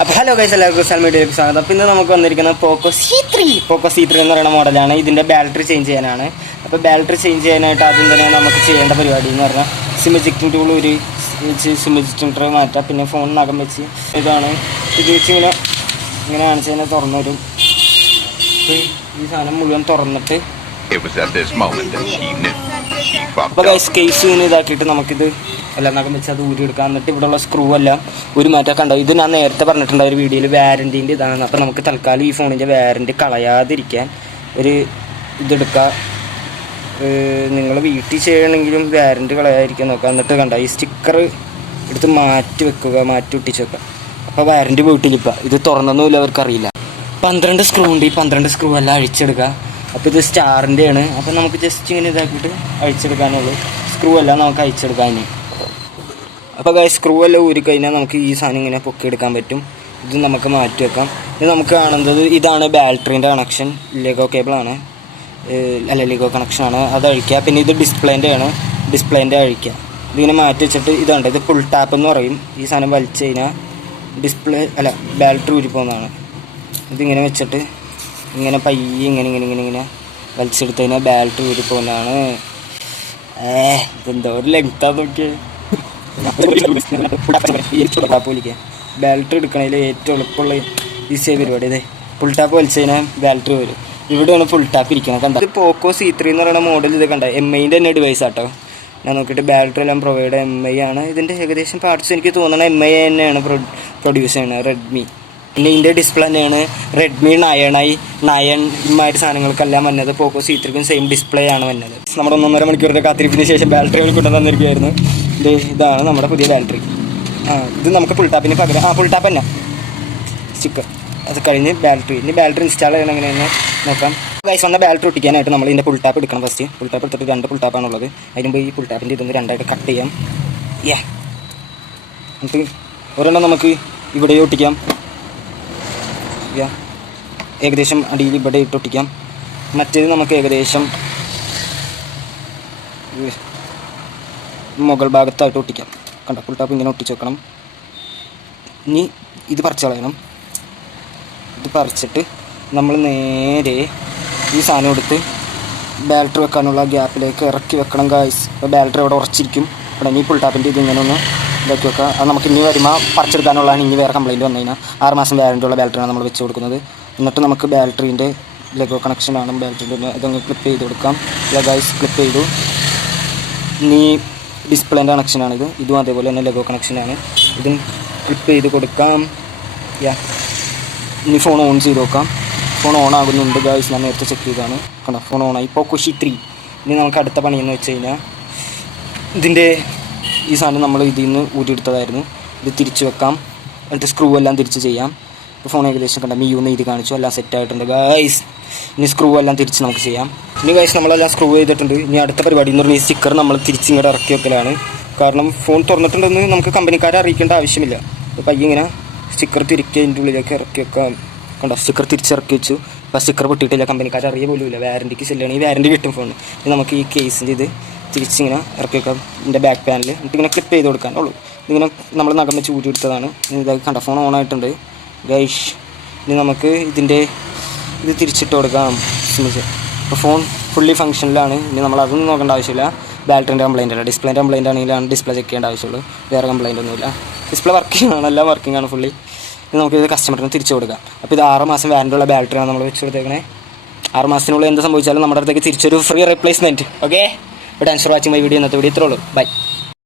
അപ്പോൾ hello guys, എല്ലാവർക്കും social മീഡിയയിലേക്ക് സ്വാഗതം. അപ്പോൾ ഇന്ന് നമുക്ക് വന്നിരിക്കുന്നത് പോക്കോ C3 എന്ന് പറയുന്ന മോഡലാണ്. ഇതിൻ്റെ ബാറ്ററി ചേഞ്ച് ചെയ്യാനാണ്. അപ്പോൾ ബാറ്ററി ചേഞ്ച് ചെയ്യാനായിട്ട് ആദ്യം തന്നെ നമുക്ക് ചെയ്യേണ്ട പരിപാടി എന്ന് പറഞ്ഞാൽ സിം എജക്റ്റിംഗ് ടൂൾ സിം എജക്റ്റിംഗ് മാറ്റാം. പിന്നെ ഫോണിനകം വെച്ച് ഇതാണ് ഇത് വെച്ച് ഇങ്ങനെ കാണിച്ച് കഴിഞ്ഞാൽ തുറന്നു വരും. ഈ സാധനം മുഴുവൻ തുറന്നിട്ട് അപ്പോൾ ഗൈസ് കേസ് ഇങ്ങനെ ഇതാക്കിയിട്ട് നമുക്കിത് എല്ലാം നഖം വെച്ച് അത് ഊരിയെടുക്കാം. എന്നിട്ട് ഇവിടെയുള്ള സ്ക്രൂ എല്ലാം ഒരു മാറ്റം കണ്ടോ. ഇത് ഞാൻ നേരത്തെ പറഞ്ഞിട്ടുണ്ട് ഒരു വീഡിയോയിൽ, വാരൻറ്റീൻ്റെ ഇതാണ്. അപ്പോൾ നമുക്ക് തൽക്കാലം ഈ ഫോണിൻ്റെ വാരൻറ്റി കളയാതിരിക്കാൻ ഒരു ഇതെടുക്കുക. നിങ്ങൾ വീട്ടിൽ ചെയ്യണമെങ്കിലും വാരൻറ്റി കളയാതിരിക്കാൻ നോക്കുക. എന്നിട്ട് കണ്ടോ ഈ സ്റ്റിക്കർ എടുത്ത് മാറ്റി ഒട്ടിച്ച് വെക്കുക. അപ്പോൾ വാരൻറ്റി പോയിട്ടില്ല. ഇത് തുറന്നൊന്നുമില്ല, അവർക്കറിയില്ല. 12 സ്ക്രൂ ഉണ്ട്. ഈ 12 സ്ക്രൂ എല്ലാം അഴിച്ചെടുക്കുക. അപ്പോൾ ഇത് സ്റ്റാറിൻ്റെയാണ്. അപ്പോൾ നമുക്ക് ജസ്റ്റ് ഇങ്ങനെ ഇതാക്കിയിട്ട് അഴിച്ചെടുക്കാനുള്ളൂ. സ്ക്രൂ എല്ലാം നമുക്ക് അഴിച്ചെടുക്കാൻ. അപ്പോൾ ഗൈസ് സ്ക്രൂ എല്ലാം ഊരിക്കഴിഞ്ഞാൽ നമുക്ക് ഈ സാധനം ഇങ്ങനെ പൊക്കിയെടുക്കാൻ പറ്റും. ഇത് നമുക്ക് മാറ്റി വെക്കാം. ഇത് നമുക്ക് കാണുന്നത് ഇതാണ് ബാറ്ററീൻ്റെ കണക്ഷൻ. ലെഗോ കേബിളാണ്, ലെഗോ കണക്ഷനാണ്. അത് അഴിക്കുക. പിന്നെ ഇത് ഡിസ്പ്ലേൻ്റെ അഴിക്കുക. ഇതിങ്ങനെ മാറ്റി വെച്ചിട്ട് ഇതുണ്ട്, ഇത് ഫുൾ ടാപ്പ് എന്ന് പറയും. ഈ സാധനം വലിച്ചു കഴിഞ്ഞാൽ ബാറ്ററി ഊരിപ്പോകുന്നതാണ്. ഇതിങ്ങനെ വെച്ചിട്ട് ഇങ്ങനെ പയ്യെ ഇങ്ങനെ വലിച്ചെടുത്ത് കഴിഞ്ഞാൽ ബാറ്ററി ഊരിപ്പോകുന്നതാണ്. ഇതെന്തോ ഒരു ലെങ്ത്താന്ന് നോക്കിയേ. ബാറ്ററി എടുക്കണതിൽ ഏറ്റവും എളുപ്പമുള്ള ഈസിയായ പരിപാടി ഇതേ. ഫുൾ ടാപ്പ് വലിച്ചു കഴിഞ്ഞാൽ ബാറ്ററി വരും. ഇവിടെയാണ് ഫുൾ ടാപ്പ് ഇരിക്കുന്നത്. കണ്ട ഇത് പോക്കോ C3 എന്ന് പറയുന്ന മോഡൽ. ഇത് കണ്ട MIൻ്റെ തന്നെ ഡിവൈസ് ആട്ടോ. ഞാൻ നോക്കിയിട്ട് ബാറ്ററി എല്ലാം പ്രൊവൈഡ് MI ആണ്. ഇതിൻ്റെ ഏകദേശം പാർട്സ് എനിക്ക് തോന്നണം MI തന്നെയാണ് പ്രൊഡ്യൂസ് ചെയ്യുന്നത്. റെഡ്മി. പിന്നെ ഇതിൻ്റെ ഡിസ്പ്ലേ തന്നെയാണ് റെഡ്മി 9 ഇമായിട്ട് സാധനങ്ങൾക്കെല്ലാം വന്നത്. പോക്കോ C3ക്കും സെയിം ഡിസ്പ്ലേ ആണ് വന്നത്. നമ്മുടെ 1.5 മണിക്കൂറിൻ്റെ കാത്തിരിപ്പിന് ശേഷം ബാറ്ററി കൊണ്ടു തന്നിരിക്കുകയായിരുന്നു. ഇതാണ് നമ്മുടെ പുതിയ ബാറ്ററി. ഇത് നമുക്ക് ഫുൾ ടാപ്പിന് പകരം ഫുൾ ടാപ്പ് തന്നെ സ്റ്റിക്കർ. അത് കഴിഞ്ഞ് ഇനി ബാറ്ററി ഇൻസ്റ്റാൾ ചെയ്യണം എങ്ങനെയെന്ന് നോക്കാം. ഗൈസ് വന്ന ബാറ്ററി ഒട്ടിക്കാനായിട്ട് നമ്മൾ ഇതിൻ്റെ ഫുൾ ടാപ്പ് എടുക്കണം. ഫസ്റ്റ് ഫുൾ ടാപ്പ് എടുത്തിട്ട് 2 ഫുൾ ടാപ്പാണുള്ളത്. അതിനുമ്പ് ഈ ഫുൾ ടാപ്പിൻ്റെ ഇതൊന്ന് 2ആയിട്ട് കട്ട് ചെയ്യാം. എന്നിട്ട് ഒരെണ്ണം നമുക്ക് ഇവിടെ ഒട്ടിക്കാം. ഏകദേശം അടിയിൽ ഇവിടെ ഇട്ടൊട്ടിക്കാം. മറ്റേത് നമുക്ക് ഏകദേശം മുകൾ ഭാഗത്തായിട്ട് ഒട്ടിക്കാം. കണ്ട ഫുൾ ടാപ്പ് ഇങ്ങനെ ഒട്ടിച്ച് വെക്കണം. ഇനി ഇത് പറിച്ച് കളയണം. ഇത് പറിച്ചിട്ട് നമ്മൾ നേരെ ഈ സാധനം എടുത്ത് ബാറ്ററി വെക്കാനുള്ള ഗ്യാപ്പിലേക്ക് ഇറക്കി വെക്കണം ഗായ്സ്. അപ്പോൾ ബാറ്ററി അവിടെ ഉറച്ചിരിക്കും. ഇവിടെ ഈ ഫുൾ ടാപ്പിൻ്റെ ഇത് ഇങ്ങനെ ഒന്ന് ഇതാക്കി വെക്കുക. അത് നമുക്ക് ഇനി വരുമ്പോൾ പറിച്ചെടുക്കാനുള്ളതാണ്. ഇനി വേറെ കംപ്ലയിൻറ്റ് വന്നു കഴിഞ്ഞാൽ 6 മാസം വാറൻറ്റിയുള്ള ബാറ്ററിയാണ് നമ്മൾ വെച്ച് കൊടുക്കുന്നത്. എന്നിട്ട് നമുക്ക് ബാറ്ററീൻ്റെ ലെഗോ കണക്ഷനാണ്. ബാറ്ററീൻ്റെ ഇതങ്ങ് ക്ലിപ്പ് ചെയ്ത് കൊടുക്കാം. ഗായ്സ് ക്ലിപ്പ് ചെയ്തു. ഇനി ഡിസ്പ്ലേൻ്റെ കണക്ഷനാണിത്. ഇതും അതേപോലെ തന്നെ ലെഗോ കണക്ഷനാണ്. ഇതും ക്ലിപ്പ് ചെയ്ത് കൊടുക്കാം. ഇനി ഫോൺ ഓൺ ചെയ്ത് നോക്കാം. ഫോൺ ഓൺ ആകുന്നുണ്ട് ഗായ്സ്. ഞാൻ നേരത്തെ ചെക്ക് ചെയ്താണ്. കണ്ടോ ഫോൺ ഓണായി. പോക്കോ C3. ഇനി നമുക്ക് അടുത്ത പണിയെന്ന് വെച്ച് കഴിഞ്ഞാൽ ഇതിൻ്റെ ഈ സാധനം നമ്മൾ ഇതിൽ നിന്ന് ഊരിയെടുത്തതായിരുന്നു. ഇത് തിരിച്ച് വെക്കാം. എന്നിട്ട് സ്ക്രൂ എല്ലാം തിരിച്ച് ചെയ്യാം. ഇപ്പോൾ ഫോൺ ഏകദേശം കണ്ട മിയൂന്ന് ഇത് കാണിച്ചു. എല്ലാം സെറ്റായിട്ടുണ്ട് ഗായ്സ്. ഇനി സ്ക്രൂ എല്ലാം തിരിച്ച് നമുക്ക് ചെയ്യാം. ഇനി ഗൈസ് നമ്മളെല്ലാം സ്ക്രൂ ചെയ്തിട്ടുണ്ട്. ഇനി അടുത്ത പരിപാടി എന്ന് പറഞ്ഞാൽ ഈ സ്റ്റിക്കർ നമ്മൾ തിരിച്ചിങ്ങോട്ട് ഇറക്കി വെക്കലാണ്. കാരണം ഫോൺ തുറന്നിട്ടുണ്ടെന്ന് നമുക്ക് കമ്പനിക്കാരെ അറിയിക്കേണ്ട ആവശ്യമില്ല. അപ്പോൾ പയ്യെ ഇങ്ങനെ സ്റ്റിക്കർ തിരിക്കുക, അതിൻ്റെ ഉള്ളിലേക്ക് ഇറക്കി വെക്കാം. കണ്ടോ സ്റ്റിക്കർ തിരിച്ചിറക്കി വെച്ചു. അപ്പോൾ സ്റ്റിക്കർ പൊട്ടിയിട്ടില്ല, കമ്പനിക്കാരെ അറിയ പോലും ഇല്ല. വാരൻറ്റിക്ക് ചെല്ലുകയാണെങ്കിൽ വാരൻറ്റി കിട്ടും ഫോൺ. ഇനി നമുക്ക് ഈ കേസിൻ്റെ ഇത് തിരിച്ചിങ്ങനെ ഇറക്കി വെക്കാം. ഇതിൻ്റെ ബാക്ക് പാനൽ എന്നിട്ട് ഇങ്ങനെ ക്ലിപ്പ് ചെയ്ത് കൊടുക്കാനുള്ളൂ. ഇതിങ്ങനെ നമ്മൾ നഖം വെച്ച് ഊരി എടുത്തതാണ്. ഇതാക്കി കണ്ട ഫോൺ ഓൺ ആയിട്ടുണ്ട് ഗൈഷ്. ഇനി നമുക്ക് ഇതിൻ്റെ ഇത് തിരിച്ചിട്ട് കൊടുക്കാം. അപ്പോൾ ഫോൺ ഫുള്ളി ഫങ്ഷനിലാണ്. ഇനി നമ്മൾ അതൊന്നും നോക്കേണ്ട ആവശ്യമില്ല. ബാറ്ററിൻ്റെ കംപ്ലയിൻ്റ് അല്ല, ഡിസ്പ്ലേൻ്റെ കംപ്ലയിൻ്റ് ആണെങ്കിലാണ് ഡിസ്പ്ലേ ചെക്ക് ചെയ്യേണ്ട ആവശ്യമുള്ളൂ. വേറെ കംപ്ലയിൻ്റ് ഒന്നുമില്ല. ഡിസ്പ്ലേ വർക്കിംഗ് ആണ്, എല്ലാം വർക്കിംഗ് ആണ് ഫുള്ളി. ഇനി നമുക്കിത് കസ്റ്റമറിന് തിരിച്ചു കൊടുക്കാം. അപ്പോൾ ഇത് 6 മാസം വാറൻറ്റിയുള്ള ബാറ്ററിയാണ് നമ്മൾ വെച്ച് കൊടുത്തേക്കണേ. 6 മാസത്തിനുള്ളിൽ എന്ത് സംഭവിച്ചാലും നമ്മുടെ അടുത്തേക്ക് തിരിച്ചൊരു free replacement. Okay. But thanks for watching my video. ഇന്നത്തെ വീഡിയോ ഇത്രേ ഉള്ളൂ. ബൈ.